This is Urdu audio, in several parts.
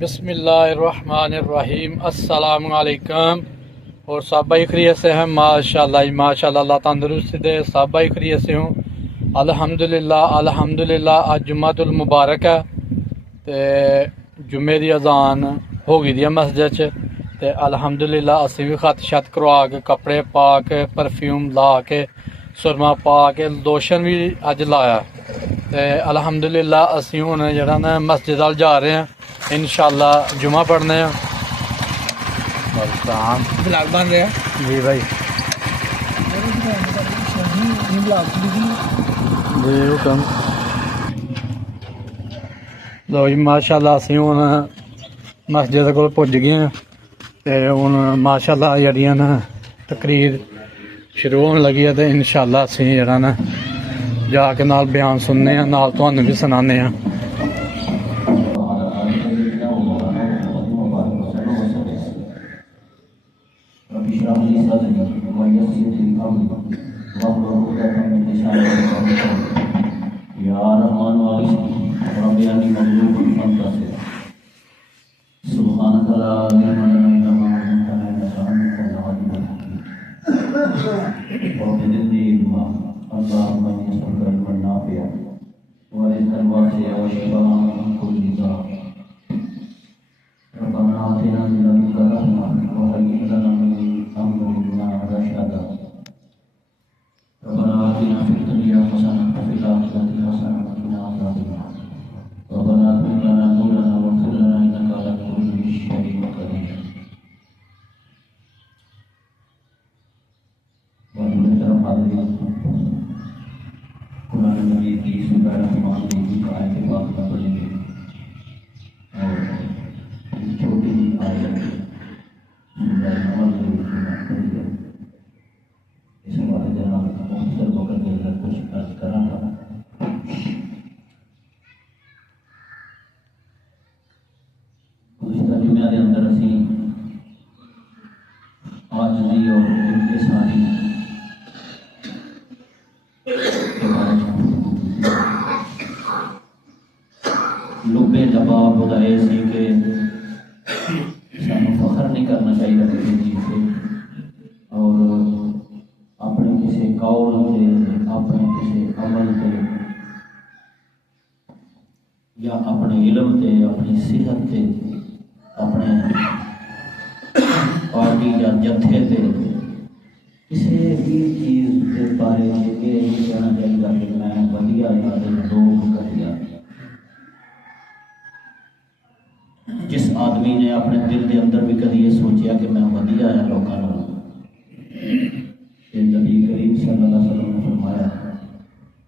بسم اللہ الرحمن الرحیم، السلام علیکم۔ اور سب بھائی خیریت سے ہیں؟ ماشاءاللہ اللہ تندرستی دے، سب بھائی خیریت سے ہوں الحمدللہ۔ آج جمعۃ المبارک ہے تے جمعے دی اذان ہو گئی دی مسجد چ تے الحمدللہ اسی بھی خط شت کروا کے کپڑے پا کے پرفیوم لا کے سرما پا کے لوشن بھی اج لایا تے الحمدللہ اسی ہن جڑا نا مسجد وال جا رہے ہیں انشاءاللہ جمعہ پڑھنے ہیں۔ بلاگ بن رہا جی بھائی جی حکم لو جی ماشاءاللہ اسی ہن مسجد کول پج گئے ہیں تے ہن ماشاءاللہ جڑیاں نا تقریر شروع ہون لگی ہے تے انشاءاللہ اسی جڑا نا جا کے نال بیان سننے ہیں، نال تانوں بھی سنانے ہیں۔ لبے دباؤ بدائے سی کہ سانو فخر نہیں کرنا چاہیے کسی چیز سے، اور اپنے کسی قول سے، اپنے کسی عمل سے، یا اپنے علم سے، اپنی صحت سے، اپنے پارٹی یا جتھے سے کسی بھی چیز کے بارے میں یہ نہیں کہنا چاہیے کہ میں ودیا یا لوگ گھٹیا۔ جس آدمی نے اپنے دل کے اندر بھی کدی یہ سوچیا کہ میں ودیا ہے لوگوں کہ نبی کریم صلی اللہ علیہ وسلم نے فرمایا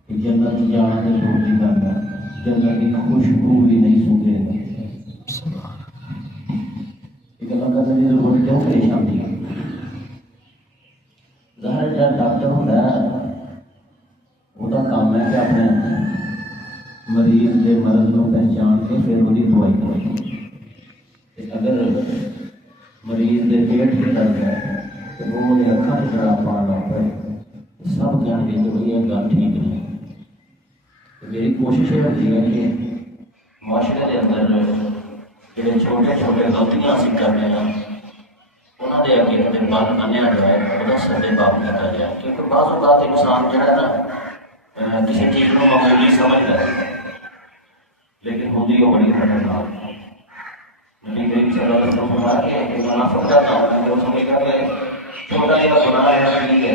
کہ جنت جانا تو دور کی گل ہے، جنت کی خوشبو بھی نہیں سونگے گا۔ یہ گلا کرنے کی ضرورت کیوں پریشان تھی؟ ظاہر جب ڈاکٹر ہوتا ہے وہ کام ہے کہ اپنے مریض کے مرض کو پہچان کے پھر وہی دوائی کرے۔ اگر مریض کے پیٹ میں درد ہے تو وہ اکھان سے جڑا پان لگ پائے سب کہہ گے کہ بھائی یہ گل ٹھیک نہیں۔ میری کوشش یہ ہوتی ہے کہ معاشرے کے اندر جڑے چھوٹے چھوٹے غلطیاں اسی کرنے ہیں انہوں نے اگے کبھی بن بنیا جائے، وہ سدے باپ کیا جائے، کیونکہ بعض اوقات انسان جو ہے نا کسی چیز کو معمولی سمجھتا ہے لیکن ہوتی وہ بڑی خطرناک۔ نبی کریم صلی اللہ علیہ وسلم فرمایا کہ منافق کا کام ہے جو سمجھ کر کے چھوٹا سا گناہ ہے ٹھیک ہے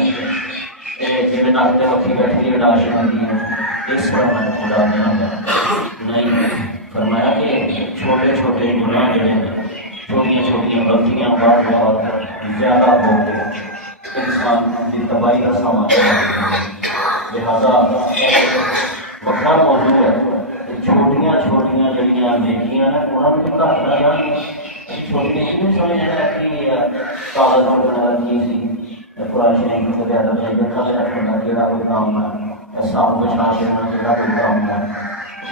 کہ جی ناک پہ ہاتھی بیٹھ کے ڈاش بنتی ہے اس پر میں خدا نہیں فرمایا کہ چھوٹے چھوٹے گناہ جو ہیں چھوٹیاں چھوٹیاں غلطیاں بعض بہت زیادہ ہو کے انسان کی تباہی کا سامان ہے۔ لہٰذا وقت موجود ہے چھوٹیاں چھوٹیاں جڑیاں نیکیاں ہیں انہوں نے گھٹ نہ جان چھوٹیاں کیوں سمجھنا کہ کاغذ پر بنا کی سی قرآن شریف کو زیادہ دیکھا رکھنا جڑا کوئی کام ہے، صاف بچا دینا جڑا کوئی کام ہے،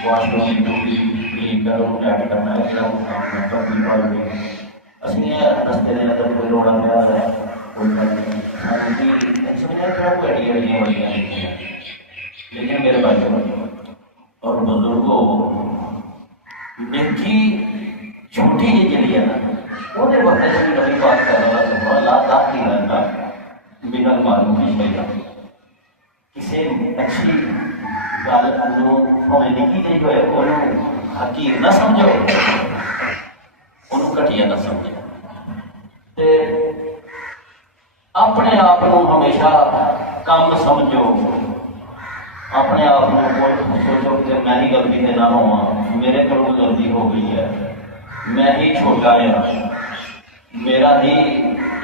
واش روم کلین کرو ایڈ کرنا ہے جڑا کوئی کام ہے، کبھی والے اسی رستے کے اندر کوئی روڑا پیا ہے کوئی سمجھا تھوڑا کوئی ایڈیاں بڑی ہیں لیکن میرے بھائی اور بزرگوں نیکی چھوٹی جی ہے نا وہ وقت نبی پاک کر رہا لا تاخیر رہنا بنا معلوم کی شہر کسی اچھی گل بھاویں نکی جی جو ہے وہ حقیر نہ سمجھو انہوں گھٹیا نہ سمجھو اپنے آپ کو ہمیشہ کم سمجھو اپنے آپ کو سوچو کہ میں ہی غلطی سے نہ ہوا میرے کو غلطی ہو گئی ہے میں ہی چھوٹا ہوں میرا ہی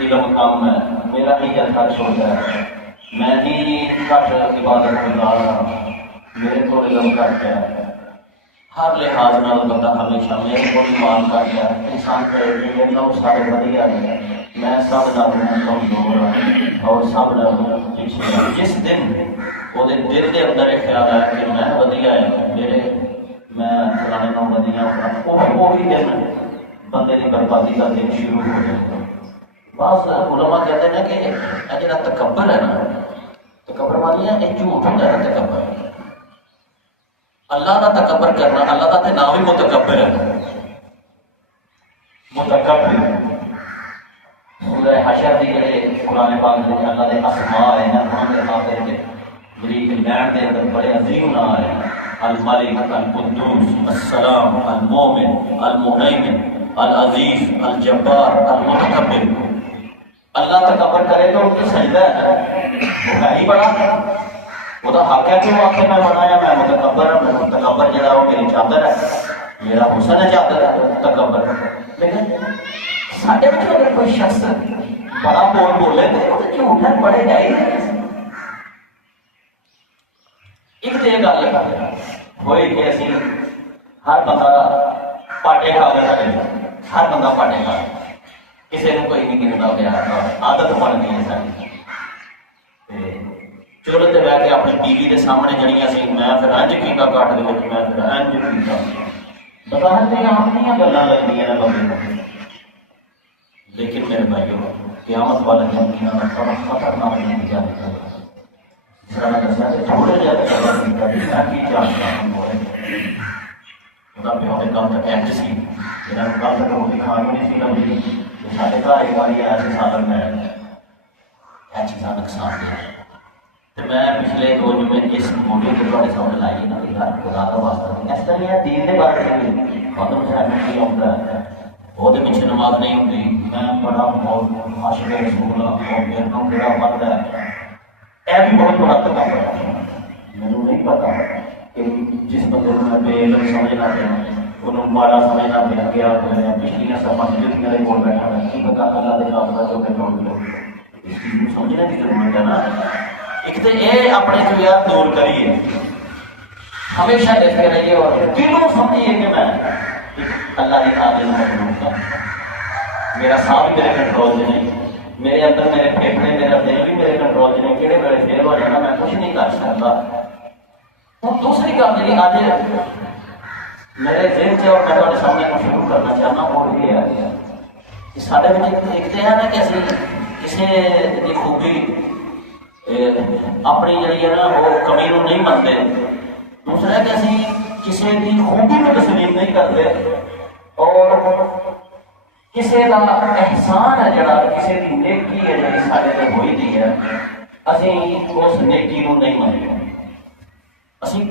علم کم ہے میرا ہی جلسہ چھوٹا ہے میں ہی گھٹ عبادت گزار ہوں میرے کو علم گھٹ ہے ہر لحاظ نال بندہ ہمیشہ میرے کو مان کر گیا انسان کرے کہ میرا وہ سارے ودیا ہے میں سب نال کمزور ہوں اور سب نال پیچھے ہوں جس دن وہ دل کے اندر یہ خیال آیا کہ میں ودیا ہے میرے میں فلانے نام ودیا وہی دن بندے کی بربادی کا دن شروع ہو جائے بعض علماء کہتے ہیں کہ یہ جڑا تکبر ہے نا تکبر والی ہے یہ جھوٹ ہوتا ہے تکبر اللہ کا تکبر کرنا اللہ کا نام ہی متکبر ہے متکبر سورہ حشر کی جڑے قرآن پاک میں اللہ کے اسماء ہیں انہوں نے خاطر کے بریک لینڈ کے اندر بڑے عظیم نام ہیں الملک القدوس السلام المومن المہیمن العزیز الجبار المتکبر اللہ تکبر کرے تو ان کی سجدہ ہے وہ ہے ہی بڑا وہ تو حق ہے کہ وہ آخر میں بنایا میں متکبر ہوں تکبر جڑا وہ میری چادر ہے میرا حسن ہے چادر ہے تکبر لیکن ساڈے وچ اگر کوئی شخص بڑا بول بولے تو وہ جھوٹ ہے بڑے جائے ایک تو یہ گل ہوئی کہ اسی ہر بندہ پاٹے کھا کے رکھے ہر بندہ پاٹے کھا کسی نے کوئی نہیں گنتا پیا عادت بن گئی ہے ساری چولہے تے بیٹھ کے اپنی بیوی کے سامنے جڑیاں سی میں پھر انج کیتا کٹ دے وچ میں پھر انج کیتا بظاہر تے عام نہیں گلاں لگدیاں نے بندے لیکن میرے بھائیو قیامت والے دن انہاں دا بڑا خطرناک نتیجہ نکلے سارا دسیا تے تھوڑے جہا کیتا کی جانتا ہوں خدا پہ ہوتے کام تک ایکٹ سی جنہاں نوں کام تک روٹی کھان نہیں سی لگدی سارے گھر ایک باری ایسے سادر میں یہ چیزاں نقصان دے میں پچھلے 2 جمعے اس موضوع کے تھوڑے سامنے لائی نا کہ خدا کا واسطہ اس طرح یہ دین کے بارے میں خاتم صاحب کی ہوتا ہے وہ پیچھے نماز نہیں ہوتی میں بڑا بہت عاشق رسول اور میرے کو بڑا مرد ہے یہ بھی بہت بڑا تکبر ہے مجھے نہیں پتا کہ جس بندے کو میں بے علم سمجھنا پیا انہوں ماڑا سمجھنا پیا گیا پچھلی نے سب مسجد میرے کول بیٹھا ہے کی پتا اللہ کے رب کا جو کنٹرول کرو اس چیز کو سمجھنے کی ضرورت ہے نا ایک تو یہ اپنے جو یار دور کریے ہمیشہ دیکھتے رہیے اور دلوں سمجھیے کہ میں اللہ کی تعلیم مخلوق کا میرا سانس میرے کنٹرول سے نہیں میرے اندر میرے پھیپھڑے میرا دل بھی میرے کنٹرول سے نہیں کہڑے میرے فیل ہو جانا میں کچھ نہیں کر سکتا اور دوسری گل جی آج میرے ذہن سے اور میں تھوڑے سامنے کو شروع کرنا چاہنا وہ یہ ہے کہ سارے ایک تو ہے نا کہ اسی کسی کی خوبی اپنی جڑی ہے نا وہ کمی کو نہیں منتے دوسرا ہے کہ اسی کسی کی خوبی کو تسلیم نہیں کرتے اور کسی کا احسان ہے جڑا کسی کی نیکی ہے جڑی سارے تے ہوئی دی ہے اسی اس نیکی کو نہیں منتے اسی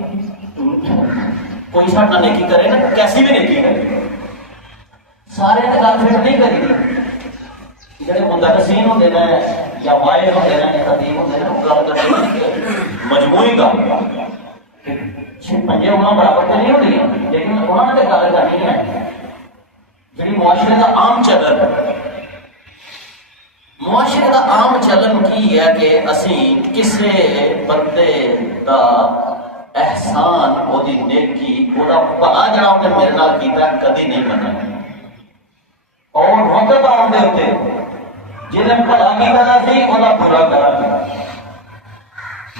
کوئی ساتھ نیکی کرے نا کیسی بھی نیکی کرے سارے تے گل فٹ نہیں کری جڑے مدرسین ہوندے نے یا واعظ ہوندے نے یا خطیب ہوندے نے وہ گل کرتے ہیں مجموعی گل پنجے انہاں برابر تو نہیں ہوندی لیکن انہاں نے گل کرنی ہے جڑی معاشرے کا عام چلن معاشرے کا عام چلن کی ہے کہ اسی کسے بندے دا احسان وہ دی نیکی وہ دا بھلا جڑا انہیں میرے نال کیتا کدی نہیں مننا اور وقت آن دے ہوتے جنہیں بھلا کیتا نہ سی وہ دا برا کرا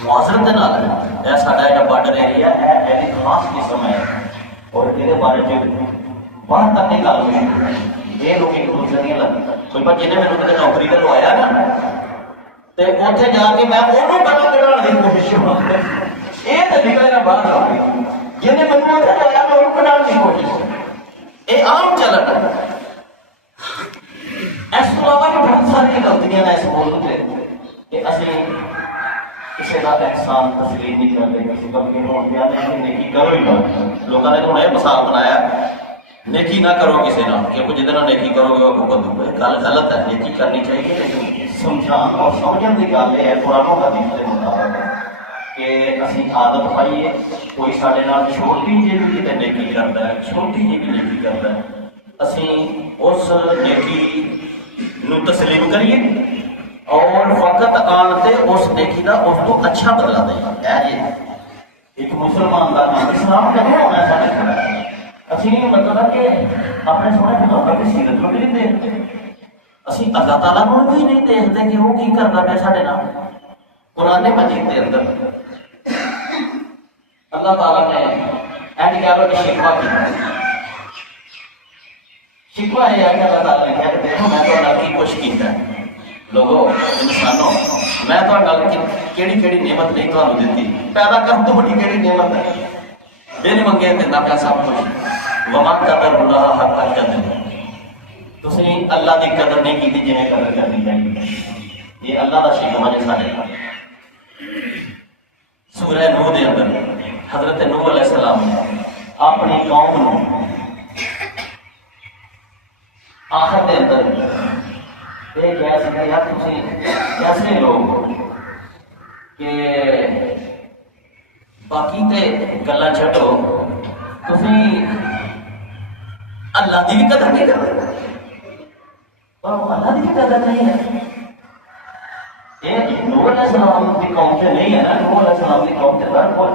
معذرت نال یہ ساڈا ایک بارڈر ایریا ہے ایسی خاص قسم ہے اور یہ بارے جو باہر تک نہیں گل ہوئی یہ لوگ ایک دوسرے نہیں لگتا کوئی بچے نے میرے کتنے نوکری کا لوایا نا تو اتنے جا کے میں وہ گلا کرانے کی کوشش کروں یہ تو نکلے نا باہر جنہیں مجھے اتنے لوایا میں وہ کرانے کی کوشش یہ عام چلن ہے کسی کا احسان تسلیم نہیں کرتے، کسی کا بھی ہو گیا نہیں، نیکی کرو ہی کرو. لوگوں نے تو یہ مثال بنایا نیکی نہ کرو کسی نہ، کیونکہ جتنا نیکی کرو گے وہ بھگت دو. گل غلط ہے، نیکی کرنی چاہیے لیکن سمجھان اور سمجھنے کی گل یہ ہے قرآن و حدیث کے مطابق کہ اسی عادت پائیے کوئی سارے نال چھوٹی جی بھی کتنے نیکی کرتا ہے، چھوٹی جی بھی نیکی کرتا ہے، اسی اس نیکی نو تسلیم کریے اور وقت آن تے اس نیکی کا اس کو اچھا بدلا دیں. ایک مسلمان کا نام اسلام کا نہیں ہونا سارے کھڑا ہے. اسی مطلب ہے کہ اپنے سونے پیغمبر کی سیرت کو بھی نہیں دیکھتے، اسی اللہ تعالیٰ کو بھی نہیں دیکھتے کہ وہ کی کرتا پہ سارے نام. قرآن مجید کے اندر اللہ تعالیٰ نے اینڈ کہہ لو کہ شکوا کی شکوا یہ ہے کہ اللہ تعالیٰ نے کہہ دیکھو میں تو اللہ کی کچھ کیتا ہے لوگوں انسانوں میں تو کیڑی کیڑی نعمت نہیں تو دیتی پیدا کر تو بڑی کیڑی نعمت ہے میرے منگے دینا پیا سب کچھ وما قدر اللہ حق قدر. تسی اللہ کی قدر نہیں کی جی قدر کرنی چاہیے. یہ اللہ کا شکوا ہے سارے. سورہ نوح دے اندر حضرت نوح علیہ السلام اپنی قوم نو آخر دے اندر یہ کہہ سکتے یار تسی ایسے لوگ کہ باقی تے گلاں چھڈو تسی اللہ کی بھی قدر نہیں کرتے اور اللہ کی بھی قدر نہیں ہے. یہ نوح علیہ السلام کی قوم سے نہیں ہے نا. نوح علیہ السلام کی قوم کے در کوئی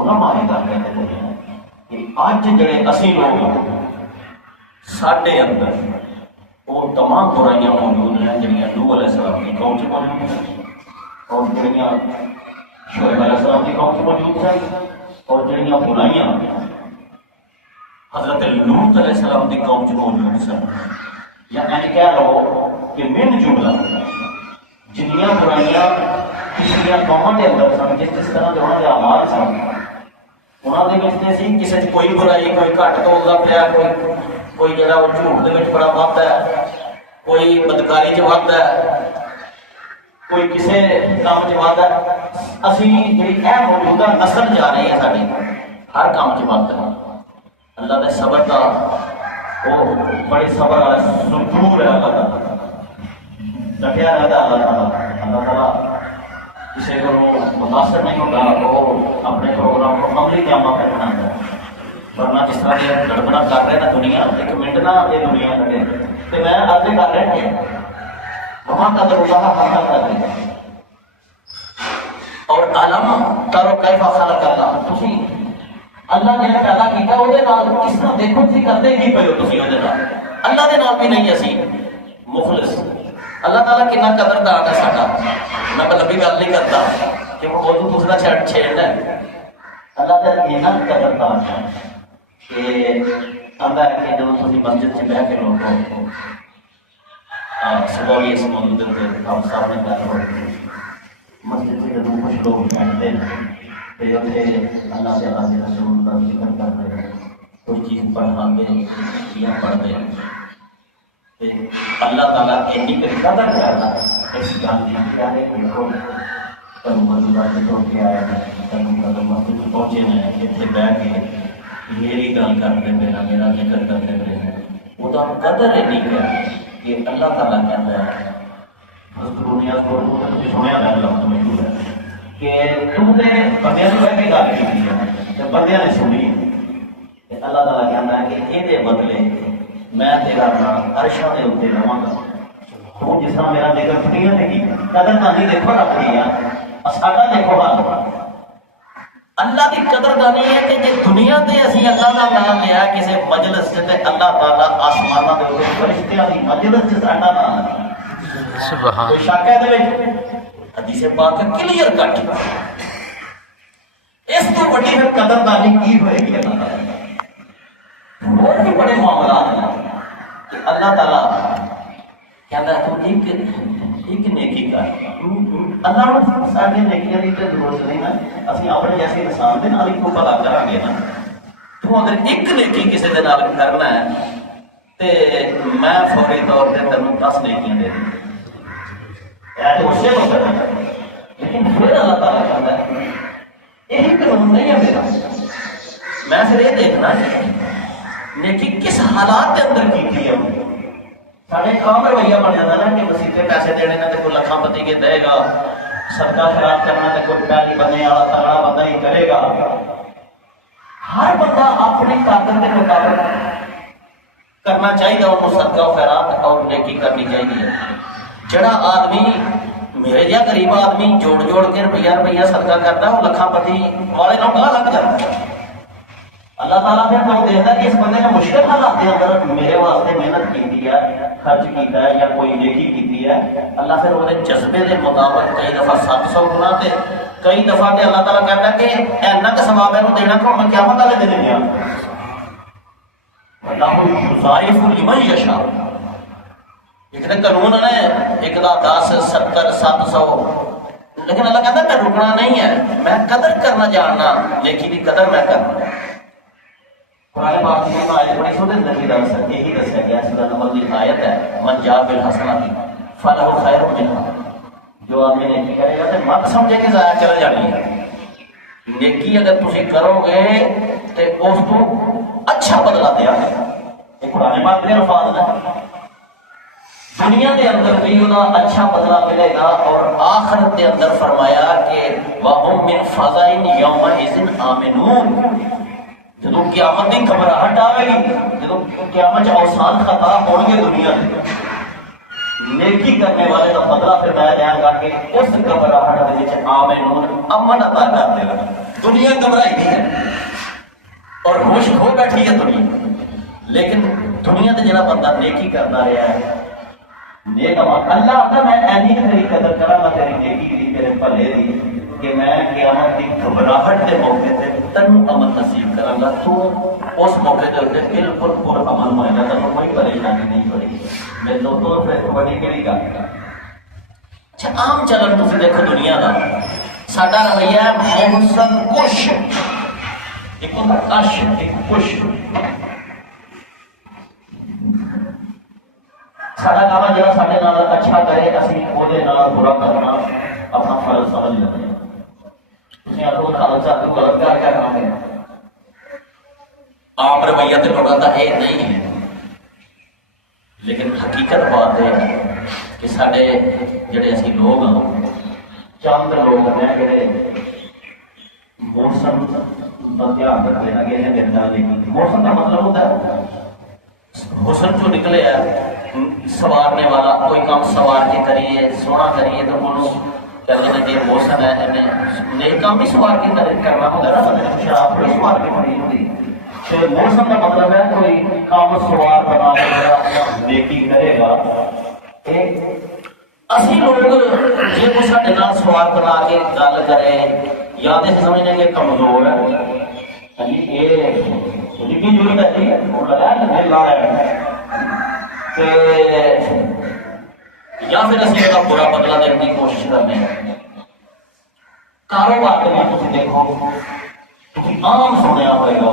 علماء گل کہتے ہیں کہ اج جڑے اسی لوگ ساڈے اندر وہ تمام برائیاں موجود ہیں جڑیاں نوح علیہ السلام کی قوم سے موجود ہیں اور جڑیاں شعیب علیہ السلام کی قوم سے موجود ہیں اور جڑیاں برائیاں حضرت لوط علیہ السلام کی قوم سے موجود ہیں. یا کہہ لو کہ من جملہ جنیاں برائیاں پچھلیاں قوموں کے اندر سن جس طرح کے انہوں نے اعمال سن انہوں نے سی کسی کوئی برائی کوئی گھٹ تولتا پیا کوئی جڑا وہ جھوٹ کے بڑا وقت ہے کوئی بدکاری چ وقت ہے کوئی کسی کام چ وقت ہے. اسی جی موجودہ نسل جا رہی ہے ساری ہر کام چ وقت ہے. اللہ کے صبر کا وہ بڑے صبر والا سنجور ہے. اللہ کا ڈٹیا رہتا اللہ تعالیٰ. اللہ تعالیٰ کسی کو متاثر نہیں ہوتا وہ اپنے پروگرام کو عملی جامع پہ بناتا ہے. ورنہ جس طرح یہ گڑبڑا کر رہے نا دنیا ایک منٹ نہ یہ دنیا کرے تو میں عرض کر رہے ہیں وہاں کا ضرورہ حاصل کر رہے ہیں اور عالم تارو کیفا خلق اللہ. تسی اللہ نے پیدا کیتا وہ کس طرح دیکھو تھی کرتے ہی پہ ہو تھی وہ اللہ کے نام بھی نہیں اسی مخلص. اللہ تعالیٰ کتنا قدردان ہے ساڈا. میں لمبی گل نہیں کرتا کہ وہ موضوع دوسرا چھیڑنا ہے. اللہ تعالیٰ اتنا قدردان ہے کہ آتا ہے کہ جب تھی مسجد سے بہ کے لوگ صبح بھی اس موضوع کے آپ سامنے گل ہو مسجد سے جب کچھ لوگ بیٹھتے ہیں اللہ سے اللہ کے رسول کا ذکر کرتے ہیں کوئی چیز پڑھاتے یا پڑھتے ہیں اللہ تعالیٰ ایسی قدر کرتا ہے اس گل کی کیا ہے بالکل تم مزدور کے طور پہ آیا ہے تم قدم مسجد پہنچے ہیں اتنے بہ کے میری گل کرتے پہ میرا ذکر کرتے پہ وہ تو قدر ہے نہیں ہے کہ اللہ تعالیٰ کہتا ہے دنیا کو سنیا ہے لفظ مشہور ہے کہ تم نے بندے بہ کے گل کی بندے نے سنی اللہ تعالیٰ کہتا ہے کہ یہ بدلے میں تیرا نام عرشاں دے اوپر رہاں گا. تو جس طرح میرا ذکر دنیا نے کی قدردانی دیکھو رب کی ہے ساڈا دیکھو حال اللہ کی قدردانی ہے کہ جی دنیا تے اسی اللہ کا نام لیا کسی مجلس سے اللہ تعالیٰ آسمانہ دے اوپر فرشتیاں دی مجلس سے ساڈا نام سبحان کوئی شک ہے دے وچ حدیث پاک کلیئر کٹ اس تو بڑی پھر قدردانی کی ہوئے گی اللہ تعالیٰ. اور بھی بڑے معاملات ہیں کہ اللہ تعالیٰ کہتا ہے تو ایک نیکی کر اللہ کو سارے نیکیاں کی ضرورت نہیں ہے اسی اپنے جیسے انسان دے نال ہی کو پتا کریں گے نا. تو اگر ایک نیکی کسی دے نال کرنا ہے تے میں فوری طور پہ تینوں 10 نیکیاں دے دوں. اے تو اسے کو کرنا لیکن پھر اللہ تعالیٰ کہتا ہے یہی قانون نہیں ہے میرا، میں پھر یہ دیکھنا نیکی کس حالات کے اندر کی ہے. سارے کام رویہ بن جاتا نا کہ وسیلے پیسے دینے نہ کوئی لکھاں پتی کے دے گا، صدقہ خیرات کرنا تو کوئی پیاری بننے والا تگڑا بندہ ہی کرے گا. ہر بندہ اپنی طاقت کے مطابق کرنا چاہیے، انہوں صدقہ و خیرات اور نیکی کرنی چاہیے. جڑا آدمی میرے جہاں غریب آدمی جوڑ جوڑ کے روپیہ صدقہ کرتا ہے وہ لکھاں پتی والے نوں گاہ لگ جاتا ہے. اللہ تعالیٰ پھر تم دیکھتا کہ اس بندے نے مشکل حالات کے اندر میرے واسطے محنت کی ہے، خرچ کیتا ہے یا کوئی نیکی کی ہے. اللہ پھر انہیں جذبے کے مطابق کئی دفعہ 700 گنا تے کئی دفعہ تے اللہ تعالیٰ کہتا ہے کہ اینا کا ثواب ہے دینا کہ میں قیامت والے دن دیا. اللہ یضاعف لمن یشاء. ایک نے قانون ہے ایک دا 10 70 700، لیکن اللہ کہتا ہے میں رکنا نہیں ہے، میں قدر کرنا جاننا، نیکی کی قدر میں کرنا. قرآن پاک کی آیت بڑی سو دن نبی دار سکتے ہی دسیا گیا سورہ نمل کی آیت ہے من جاء بالحسنۃ فلہ خیر منہا. جو آدمی نیکی کرے گا تو مت سمجھے کہ ضائع چل جانی ہے. نیکی اگر تسی کرو گے تو اس کو اچھا بدلہ دیا ہے. یہ قرآن پاک کے الفاظ ہیں. دنیا کے اندر بھی انہیں اچھا بدلہ ملے گا اور آخرت کے اندر فرمایا کہ وَهُمْ مِنْ فَزَعٍ يَوْمَئِذٍ آمِنُونَ. جدو قیامت کی گھبراہٹ آئے گی، جدو قیامت اوسان خطا ہون گے دنیا میں، نیکی کرنے والے کا بدلہ پھر میں دیا گا کہ اس گھبراہٹ کے آمنون امن عطا کر دے گا. دنیا گھبرائی نہیں ہے اور ہوش کھو بیٹھی ہے دنیا، لیکن دنیا سے جڑا بندہ نیکی کرتا رہا ہے نیک اللہ آتا میں اینی تیری قدر کرا میں تیری نیکی دی تیرے بھلے دی کہ میں قیامت کی گھبراہٹ کے موقع تے تینوں امن نصیب کراں گا. تو اس موقع تے اوتے بالکل پر امن ہوئے گا، تینوں کوئی پریشانی نہیں ہوئی. میں تو پھر بڑی کہڑی گل ہے. اچھا عام چلن تسی دیکھو دنیا دا ساڈا رویہ ہے محسن کش، ایک کش ایک کش. ساڈا کام جڑا ساڈے نال اچھا کرے اسی اودے نال برا کرنا اپنا فرض سمجھ لیتے ہیں. عام رویہ تے لوگوں کا یہ نہیں ہے، لیکن حقیقت بات ہے کہ سارے جڑے اسی لوگ ہیں چند لوگ ہیں جڑے موسم کا دھیان رکھتے ہیں. لیکن موسم کا مطلب ہوتا ہے حسن جو نکلے ہے سوارنے والا، کوئی کام سوار کے کریے سونا کریے تو انہوں کہتے ہیں موسم ہے نیک کام بھی سوار کے کرنا ہوگا نا، شراب بھی سوار کے کرنی ہوگی. تو موسم کا مطلب ہے کوئی کام سوار بنا نیکی کرے گا. اسی لوگ جی کوئی سارے نال سوار بنا کے گل کرے یا تو سمجھنے کہ کمزور ہے، یہ ضرورت ہے یا پھر اسی کا برا بدلہ دینے کی کوشش کرنے. کاروبار کے بعد تم دیکھو عام سنیا ہوئے گا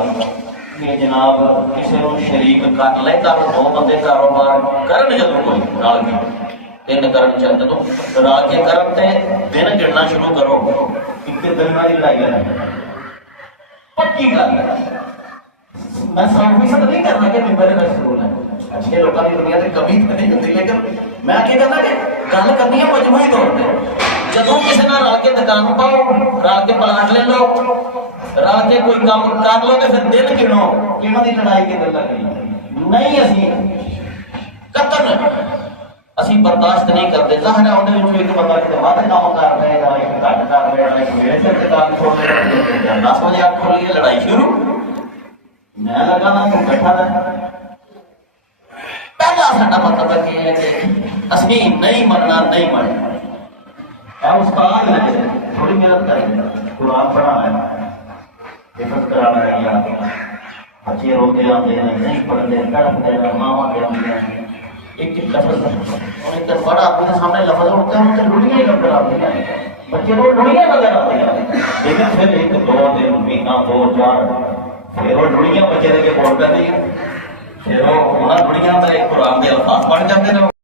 کہ جناب کسی کو شریک کر لے کر دو بندے کاروبار کرن جدوں کوئی رل کے تین کرن چاہتے تو رل کے کرن تے دن گننا شروع کرو. ایک دن والی لڑائی ہے پکی گل ہے. میں 100% نہیں کرنا کہ میرے رسول ہے اچھے لوگوں کی دنیا سے کمی تو نہیں ہوتی، لیکن میں کیا کہنا کہ گل کرنی ہے مجموعی طور پہ. جدوں کسی نہ رل کے دکان پاؤ، رل کے پلاٹ لے لو، رل کے کوئی کام کر لو تو پھر دل گنو کہاں کی لڑائی کے دل لگی نہیں. اسی قتل اسی برداشت نہیں کرتے. ظاہر ہے انہیں ایک بندہ کتنے ود کام کر رہے ہیں ایک گھٹ کر رہے ہیں میرے سے دکان چھوڑ رہے 10 بجے آپ کھولیے لڑائی شروع. میں لگا نا تو بیٹھا رہا. پہلا ساڈا مطلب ہے کہ اسی نہیں مرنا نہیں مرنا. استاد لگے تھوڑی محنت کریں، قرآن پڑھانا ہے، حفظ کرانا ہے، یا بچے روتے آتے ہیں نہیں پڑھتے تڑپتے ہیں ماما کے آتے ہیں. ایک لفظ ایک بڑا آپ کے سامنے لفظ ہوتے ہیں ان سے لڑیاں ہی لگ آتے ہیں بچے رو لڑیاں نظر آتے ہیں. لیکن پھر ایک 2 دن مہینہ 2 4 پھر وہ لڑیاں بچے کے بول پہ پھر وہ لڑیاں تو ایک قرآن کے الفاظ پڑھ جاتے ہیں.